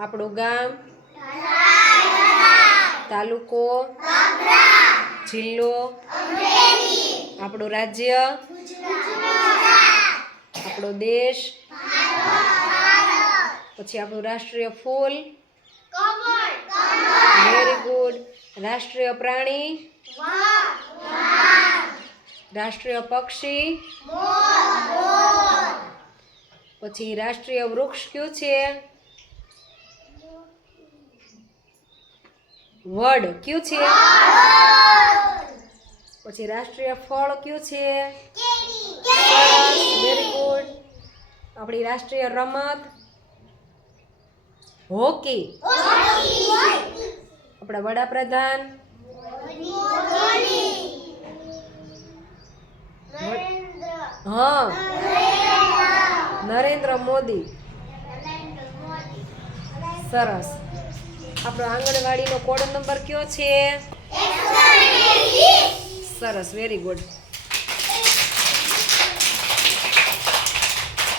આપણું ગામ? તાલુકો? જિલ્લો? આપણું રાજ્ય? આપણો દેશ? પછી આપણું રાષ્ટ્રીય ફૂલ? વેરી ગુડ રાષ્ટ્રીય પ્રાણી? રાષ્ટ્રીય પક્ષી? પછી રાષ્ટ્રીય વૃક્ષ કયું છે? વડ કયું છે? પછી રાષ્ટ્રીય ફળ કયું છે? વેરી ગુડ આપણી રાષ્ટ્રીય રમત? હોકી. આપણા વડાપ્રધાન? હા. નરેન્દ્ર મોદી. સરસ. આપણો આંગણવાડીનો કોડ નંબર કયો છે? સરસ વેરી ગુડ